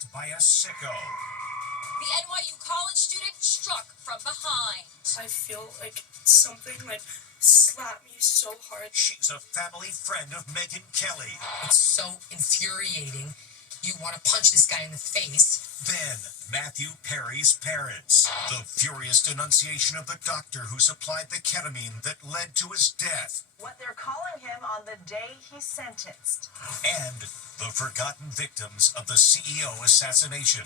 attacked by a sicko. The NYU college student struck from behind. I feel like something slapped me so hard. She's a family friend of Megyn Kelly. It's so infuriating. You want to punch this guy in the face. Then, Matthew Perry's parents. The furious denunciation of the doctor who supplied the ketamine that led to his death. What they're calling him on the day he's sentenced. And the forgotten victims of the CEO assassination.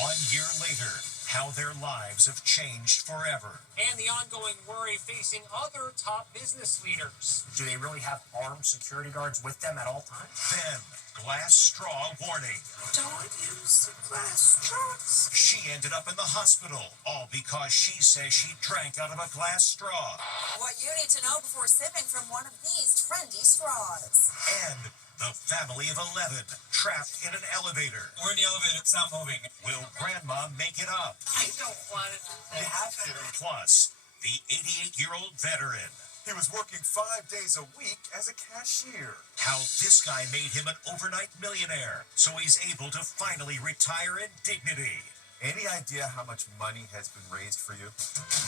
1 year later, how their lives have changed forever. And the ongoing worry facing other top business leaders. Do they really have armed security guards with them at all times? Then, glass straw warning. Don't use the glass straws. She ended up in the hospital, all because she says she drank out of a glass straw. What you need to know before sipping from one of these trendy straws. And the family of 11 trapped in an elevator. We're in the elevator, it's not moving. Will grandma make it up? I don't want to do that. You have to. Plus, the 88-year-old veteran. He was working 5 days a week as a cashier. How this guy made him an overnight millionaire, so he's able to finally retire in dignity. Any idea how much money has been raised for you?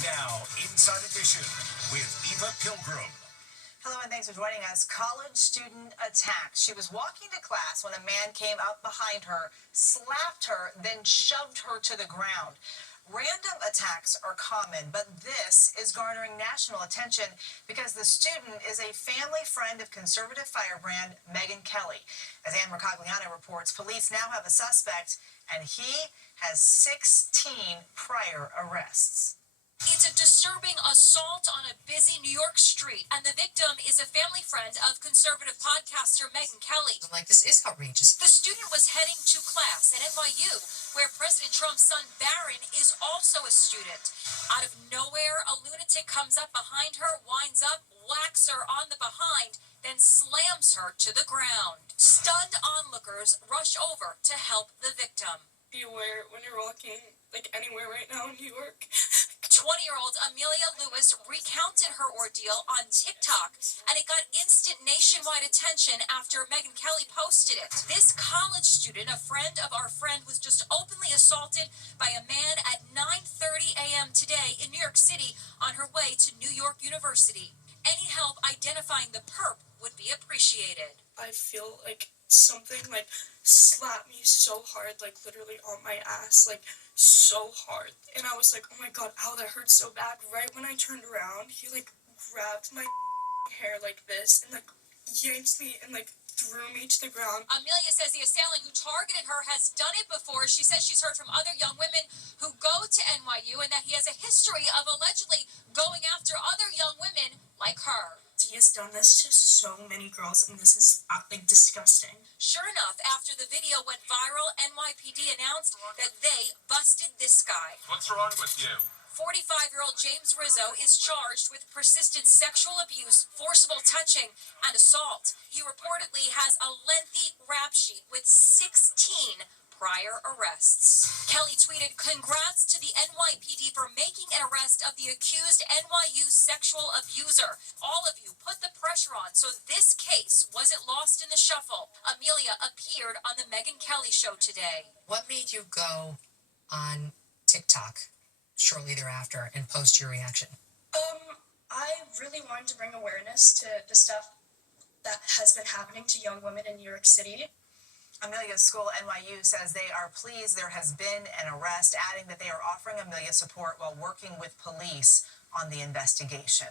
Now, Inside Edition with Eva Pilgrim. Hello and thanks for joining us. College student attacked. She was walking to class when a man came up behind her, slapped her, then shoved her to the ground. Random attacks are common, but this is garnering national attention because the student is a family friend of conservative firebrand Megyn Kelly. As Ann Mercogliano reports, police now have a suspect, and he has 16 prior arrests. It's a disturbing assault on a busy New York street, and the victim is a family friend of conservative podcaster Megyn Kelly. This is outrageous. The student was heading to class at NYU, where President Trump's son Barron is also a student. Out of nowhere, a lunatic comes up behind her, winds up, whacks her on the behind, then slams her to the ground. Stunned onlookers rush over to help the victim. Be aware when you're walking anywhere right now in New York. 20-year-old Amelia Lewis recounted her ordeal on TikTok, and it got instant nationwide attention after Megyn Kelly posted it. This college student, a friend of our friend, was just openly assaulted by a man at 9:30 a.m. today in New York City on her way to New York University. Any help identifying the perp would be appreciated. I feel like something slapped me so hard, literally on my ass, so hard. And I was like, oh my god, ow, that hurts so bad. Right when I turned around, he grabbed my hair like this and yanked me and threw me to the ground. Amelia says the assailant who targeted her has done it before. She says she's heard from other young women who go to NYU and that he has a history of allegedly going after other young women like her. He has done this to so many girls, and this is disgusting. Sure enough, after the video went viral, NYPD announced that they busted this guy. What's wrong with you? 45-year-old James Rizzo is charged with persistent sexual abuse, forcible touching, and assault. He reportedly has a lengthy rap sheet with 16 prior arrests. Kelly tweeted, "Congrats to the NYPD for making an arrest of the accused NYU sexual abuser. All of you put the pressure on so this case wasn't lost in the shuffle." Amelia appeared on the Megyn Kelly show today. What made you go on TikTok shortly thereafter and post your reaction? I really wanted to bring awareness to the stuff that has been happening to young women in New York City. Amelia's school, NYU, says they are pleased there has been an arrest, adding that they are offering Amelia support while working with police on the investigation.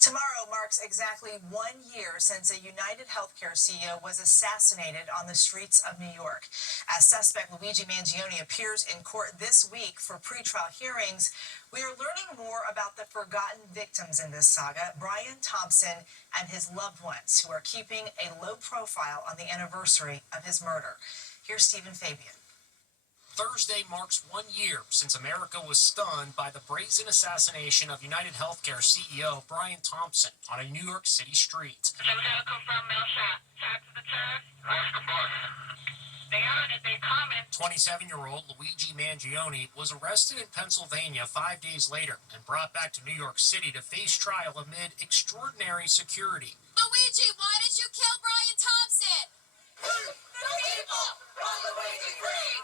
Tomorrow marks exactly 1 year since a United Healthcare CEO was assassinated on the streets of New York. As suspect Luigi Mangione appears in court this week for pretrial hearings, we are learning more about the forgotten victims in this saga, Brian Thompson and his loved ones, who are keeping a low profile on the anniversary of his murder. Here's Stephen Fabian. Thursday marks 1 year since America was stunned by the brazen assassination of United Healthcare CEO Brian Thompson on a New York City street. 27-year-old Luigi Mangione was arrested in Pennsylvania 5 days later and brought back to New York City to face trial amid extraordinary security. Luigi, why did you kill Brian Thompson? The people want Luigi free!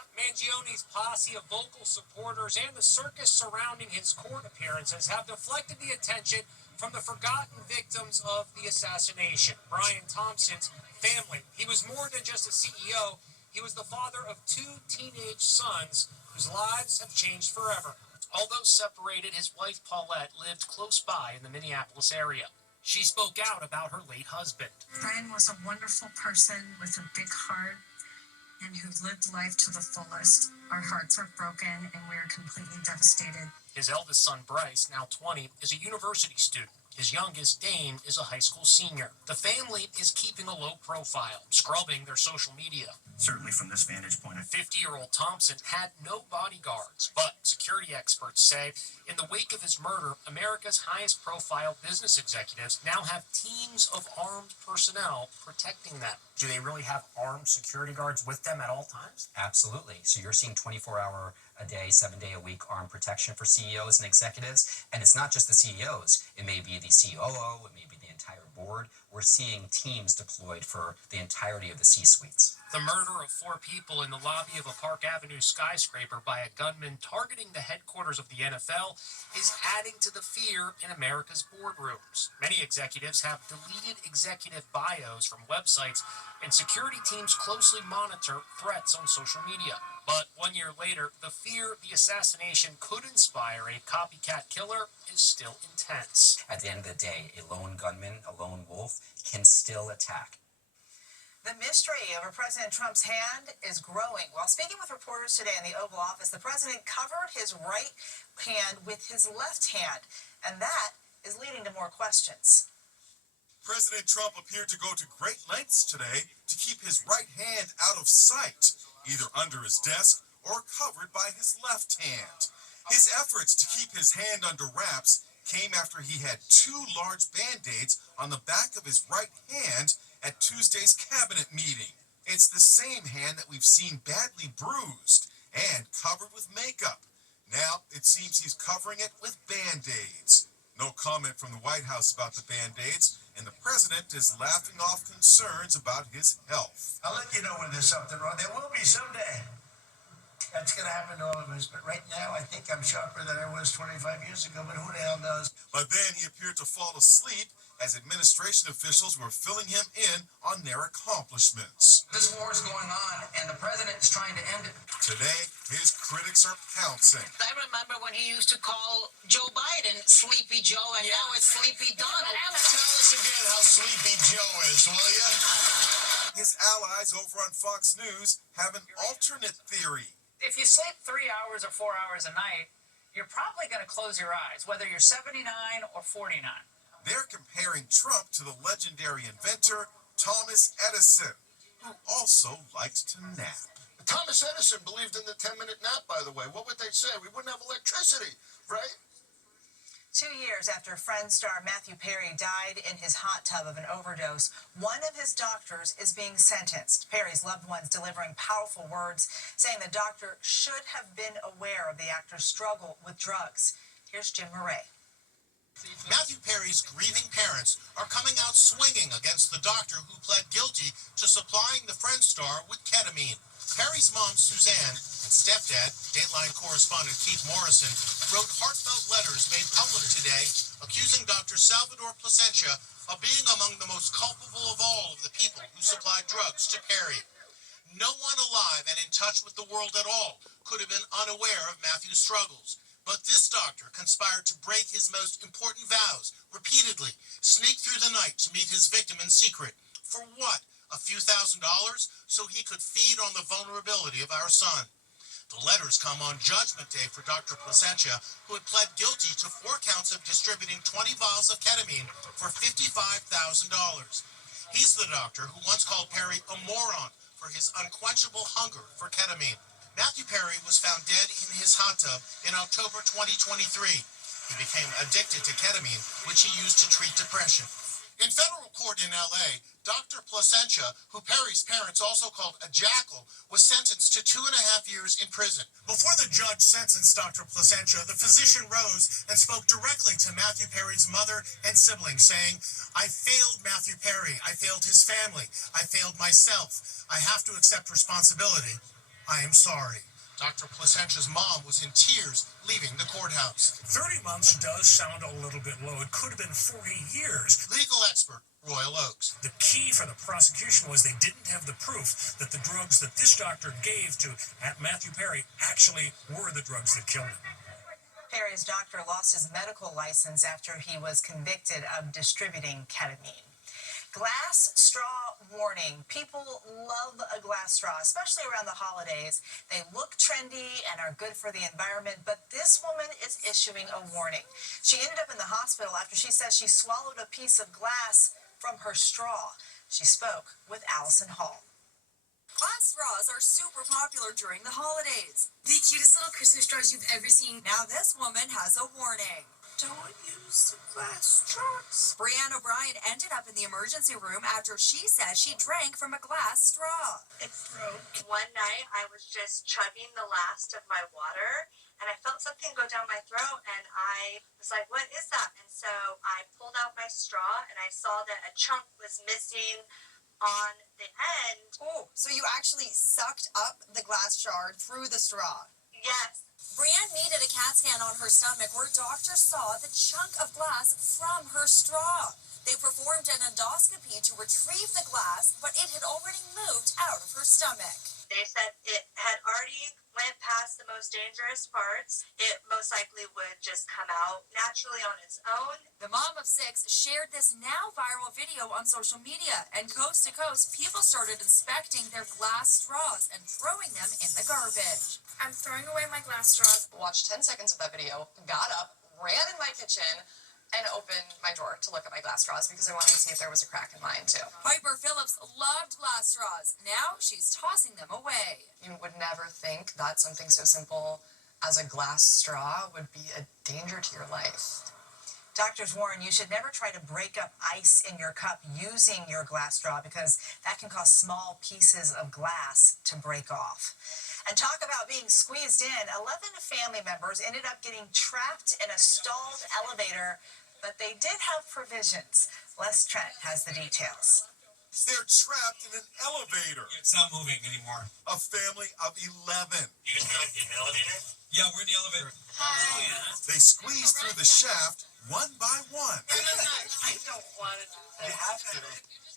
paparazzi of vocal supporters and the circus surrounding his court appearances have deflected the attention from the forgotten victims of the assassination. Brian Thompson's family. He was more than just a CEO. He was the father of 2 teenage sons whose lives have changed forever. Although separated, his wife Paulette lived close by in the Minneapolis area. She spoke out about her late husband. Brian was a wonderful person with a big heart and who lived life to the fullest. Our hearts are broken and we are completely devastated. His eldest son, Bryce, now 20, is a university student. His youngest, Dane, is a high school senior. The family is keeping a low profile, scrubbing their social media. Certainly from this vantage point. 50-year-old Thompson had no bodyguards, but security experts say in the wake of his murder, America's highest profile business executives now have teams of armed personnel protecting them. Do they really have armed security guards with them at all times? Absolutely. So you're seeing 24-hour a day, 7-day a week armed protection for CEOs and executives. And it's not just the CEOs. It may be the COO, it may be the entire board. We're seeing teams deployed for the entirety of the C-suites. The murder of 4 people in the lobby of a Park Avenue skyscraper by a gunman targeting the headquarters of the NFL is adding to the fear in America's boardrooms. Many executives have deleted executive bios from websites, and security teams closely monitor threats on social media. But 1 year later, the fear the assassination could inspire a copycat killer is still intense. At the end of the day, a lone gunman, a lone wolf, can still attack. The mystery over President Trump's hand is growing. While speaking with reporters today in the Oval Office, the president covered his right hand with his left hand, and that is leading to more questions. President Trump appeared to go to great lengths today to keep his right hand out of sight, either under his desk or covered by his left hand. His efforts to keep his hand under wraps came after he had 2 large Band-Aids on the back of his right hand at Tuesday's cabinet meeting. It's the same hand that we've seen badly bruised and covered with makeup. Now it seems he's covering it with Band-Aids. No comment from the White House about the Band-Aids, and the president is laughing off concerns about his health. I'll let you know when there's something wrong. There will be someday. That's going to happen to all of us. But right now, I think I'm sharper than I was 25 years ago, but who the hell knows? But then he appeared to fall asleep as administration officials were filling him in on their accomplishments. This war is going on, and the president is trying to end it. Today, his critics are pouncing. I remember when he used to call Joe Biden Sleepy Joe, and now it's Sleepy Donald. Tell us again how Sleepy Joe is, will you? His allies over on Fox News have an alternate theory. If you sleep 3 hours or 4 hours a night, you're probably going to close your eyes, whether you're 79 or 49. They're comparing Trump to the legendary inventor Thomas Edison, who also liked to nap. Thomas Edison believed in the 10-minute nap, by the way. What would they say? We wouldn't have electricity, right? 2 years after Friends star Matthew Perry died in his hot tub of an overdose, one of his doctors is being sentenced. Perry's loved ones delivering powerful words, saying the doctor should have been aware of the actor's struggle with drugs. Here's Jim Murray. Matthew Perry's grieving parents are coming out swinging against the doctor who pled guilty to supplying the Friends star with ketamine. Perry's mom, Suzanne, and stepdad, Dateline correspondent Keith Morrison, wrote heartfelt letters made public today accusing Dr. Salvador Plasencia of being among the most culpable of all of the people who supplied drugs to Perry. No one alive and in touch with the world at all could have been unaware of Matthew's struggles. But this doctor conspired to break his most important vows repeatedly, sneak through the night to meet his victim in secret. For what? A few $1,000 so he could feed on the vulnerability of our son. The letters come on Judgment Day for Dr. Plasencia, who had pled guilty to 4 counts of distributing 20 vials of ketamine for $55,000. He's the doctor who once called Perry a moron for his unquenchable hunger for ketamine. Matthew Perry was found dead in his hot tub in October 2023. He became addicted to ketamine, which he used to treat depression. In federal court in L.A., Dr. Plasencia, who Perry's parents also called a jackal, was sentenced to 2.5 years in prison. Before the judge sentenced Dr. Plasencia, the physician rose and spoke directly to Matthew Perry's mother and siblings, saying, "I failed Matthew Perry. I failed his family. I failed myself. I have to accept responsibility. I am sorry." Dr. Placentia's mom was in tears leaving the courthouse. 30 months does sound a little bit low. It could have been 40 years. Legal expert Royal Oaks. The key for the prosecution was they didn't have the proof that the drugs that this doctor gave to Matthew Perry actually were the drugs that killed him. Perry's doctor lost his medical license after he was convicted of distributing ketamine. Glass straw warning. People love a glass straw, especially around the holidays. They look trendy and are good for the environment, but this woman is issuing a warning. She ended up in the hospital after she says she swallowed a piece of glass from her straw. She spoke with Allison Hall. Glass straws are super popular during the holidays. The cutest little Christmas straws you've ever seen. Now this woman has a warning. Don't use glass straws. Brianne O'Brien ended up in the emergency room after she says she drank from a glass straw. It broke. One night I was just chugging the last of my water and I felt something go down my throat and I was like, what is that? And so I pulled out my straw and I saw that a chunk was missing on the end. Oh, so you actually sucked up the glass shard through the straw? Yes. Brianne needed a CAT scan on her stomach where doctors saw the chunk of glass from her straw. They performed an endoscopy to retrieve the glass, but it had already moved out of her stomach. They said it had already went past the most dangerous parts. It most likely would just come out naturally on its own. The mom of 6 shared this now viral video on social media, and coast to coast, people started inspecting their glass straws and throwing them in the garbage. I'm throwing away my glass straws. Watched 10 seconds of that video, got up, ran in my kitchen, and opened my drawer to look at my glass straws because I wanted to see if there was a crack in mine too. Piper Phillips loved glass straws. Now she's tossing them away. You would never think that something so simple as a glass straw would be a danger to your life. Doctors warn you should never try to break up ice in your cup using your glass straw because that can cause small pieces of glass to break off. And talk about being squeezed in. 11 family members ended up getting trapped in a stalled elevator, but they did have provisions. Les Trent has the details. They're trapped in an elevator. It's not moving anymore. A family of 11. You guys are in the elevator? Yeah, we're in the elevator. Hi. They squeeze through the shaft one by one. I don't want to do that. You have to.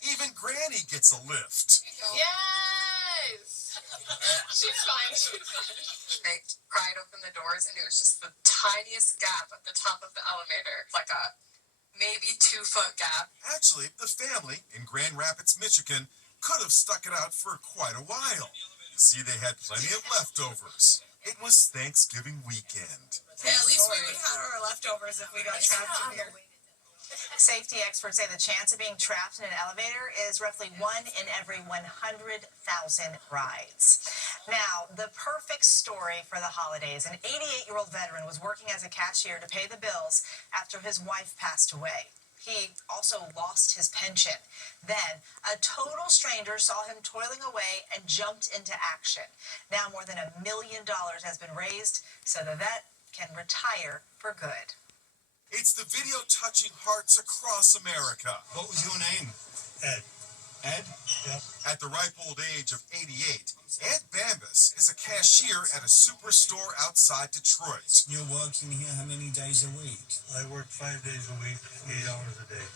Even Granny gets a lift. Yes! She's fine. They pried open the doors and it was just the tiniest gap at the top of the elevator. Like a maybe 2-foot gap. Actually, the family in Grand Rapids, Michigan could have stuck it out for quite a while. You see, they had plenty of leftovers. It was Thanksgiving weekend. Yeah, at least we would have had our leftovers if we got trapped in here. Safety experts say the chance of being trapped in an elevator is roughly 1 in every 100,000 rides. Now, the perfect story for the holidays. An 88-year-old veteran was working as a cashier to pay the bills after his wife passed away. He also lost his pension. Then, a total stranger saw him toiling away and jumped into action. Now more than $1 million has been raised so the vet can retire for good. It's the video touching hearts across America. What was your name? Ed. Ed? Yep. At the ripe old age of 88, Ed Bambus is a cashier at a superstore outside Detroit. You're working here how many days a week? I work 5 days a week, 8 hours a day.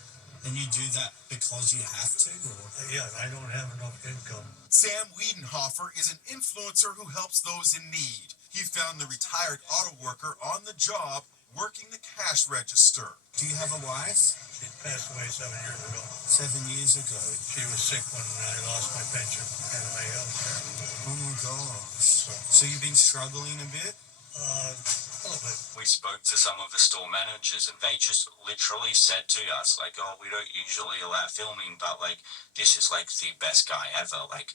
And you do that because you have to? Or? Yeah, I don't have enough income. Sam Wiedenhofer is an influencer who helps those in need. He found the retired auto worker on the job working the cash register. Do you have a wife? She passed away 7 years ago. 7 years ago. She was sick when I lost my pension and my health care. Oh my gosh. So you've been struggling a bit? A little bit. We spoke to some of the store managers and they just literally said to us, like, oh, we don't usually allow filming, but like, this is like the best guy ever. Like,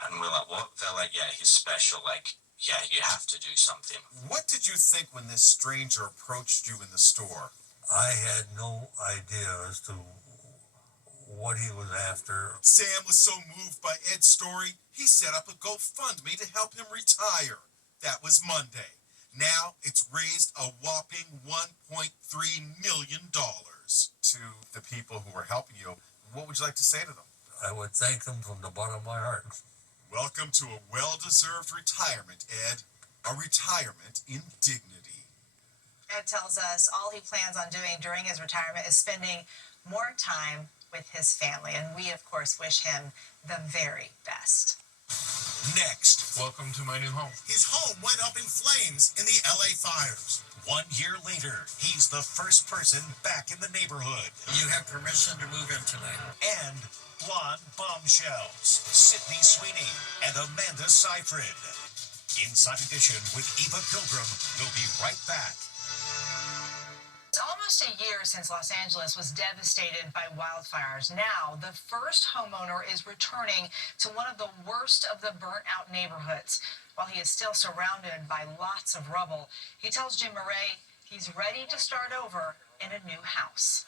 and we're like, what? They're like, yeah, he's special. Like, yeah, you have to do something. What did you think when this stranger approached you in the store? I had no idea as to what he was after. Sam was so moved by Ed's story, he set up a GoFundMe to help him retire. That was Monday. Now it's raised a whopping $1.3 million. To the people who were helping you, what would you like to say to them? I would thank them from the bottom of my heart. Welcome to a well-deserved retirement, Ed. a retirement in dignity. Ed tells us all he plans on doing during his retirement is spending more time with his family, and we, of course, wish him the very best. Next, welcome to my new home. His home went up in flames in the LA fires. 1 year later, he's the first person back in the neighborhood. You have permission to move in tonight. And blonde bombshells, Sydney Sweeney and Amanda Seyfried. Inside Edition with Eva Pilgrim. We'll be right back. It's almost a year since Los Angeles was devastated by wildfires. Now, the first homeowner is returning to one of the worst of the burnt-out neighborhoods. While he is still surrounded by lots of rubble, he tells Jim Murray he's ready to start over in a new house.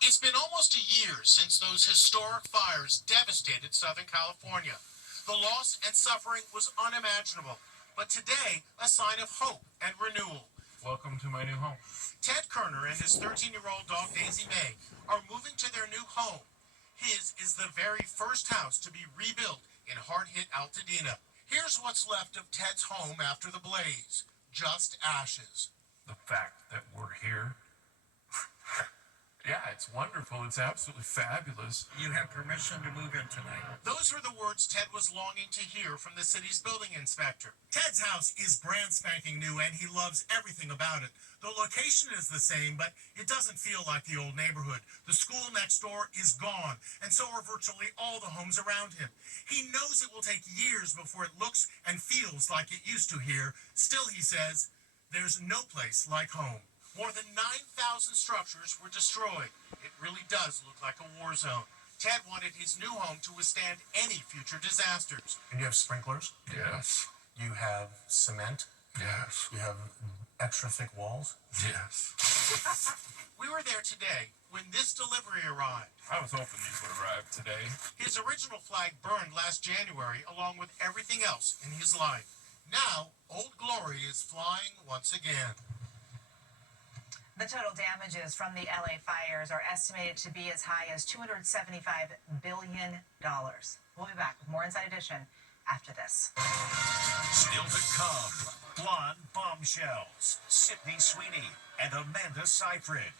It's been almost a year since those historic fires devastated Southern California. The loss and suffering was unimaginable, but today, a sign of hope and renewal. Welcome to my new home. Ted Kerner and his 13-year-old dog Daisy May are moving to their new home. His is the very first house to be rebuilt in hard-hit Altadena. Here's what's left of Ted's home after the blaze. Just ashes. The fact that we're here, yeah, it's wonderful. It's absolutely fabulous. You have permission to move in tonight. Those were the words Ted was longing to hear from the city's building inspector. Ted's house is brand spanking new and he loves everything about it. The location is the same, but it doesn't feel like the old neighborhood. The school next door is gone, and so are virtually all the homes around him. He knows it will take years before it looks and feels like it used to here. Still, he says, there's no place like home. More than 9,000 structures were destroyed. It really does look like a war zone. Ted wanted his new home to withstand any future disasters. And you have sprinklers? Yes. You have cement? Yes. You have extra thick walls? Yes. We were there today when this delivery arrived. I was hoping these would arrive today. His original flag burned last January along with everything else in his life. Now, Old Glory is flying once again. The total damages from the LA fires are estimated to be as high as $275 billion. We'll be back with more Inside Edition after this. Still to come, blonde bombshells, Sydney Sweeney and Amanda Seyfried.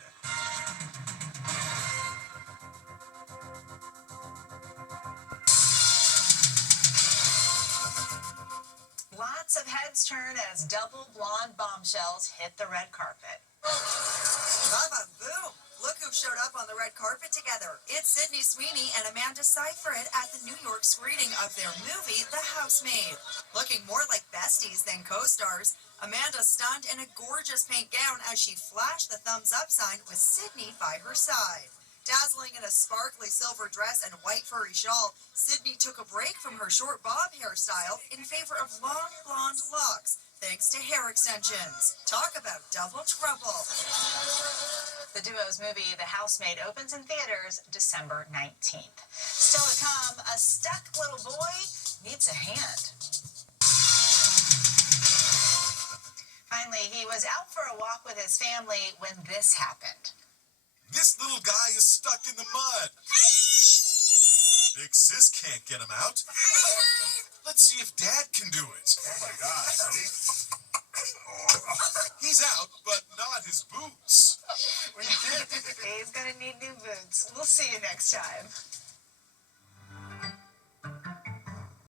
Lots of heads turn as double blonde bombshells hit the red carpet. Baba boom! Look who showed up on the red carpet together. It's Sydney Sweeney and Amanda Seyfried at the New York screening of their movie, The Housemaid. Looking more like besties than co-stars, Amanda stunned in a gorgeous pink gown as she flashed the thumbs up sign with Sydney by her side. Dazzling in a sparkly silver dress and white furry shawl, Sydney took a break from her short bob hairstyle in favor of long blonde locks, thanks to hair extensions. Talk about double trouble. The duo's movie, The Housemaid, opens in theaters December 19th. Still to come, a stuck little boy needs a hand. Finally, he was out for a walk with his family when this happened. This little guy is stuck in the mud. Big sis can't get him out. Let's see if Dad can do it. Oh my gosh, ready? He's out, but not his boots. He's gonna need new boots. We'll see you next time.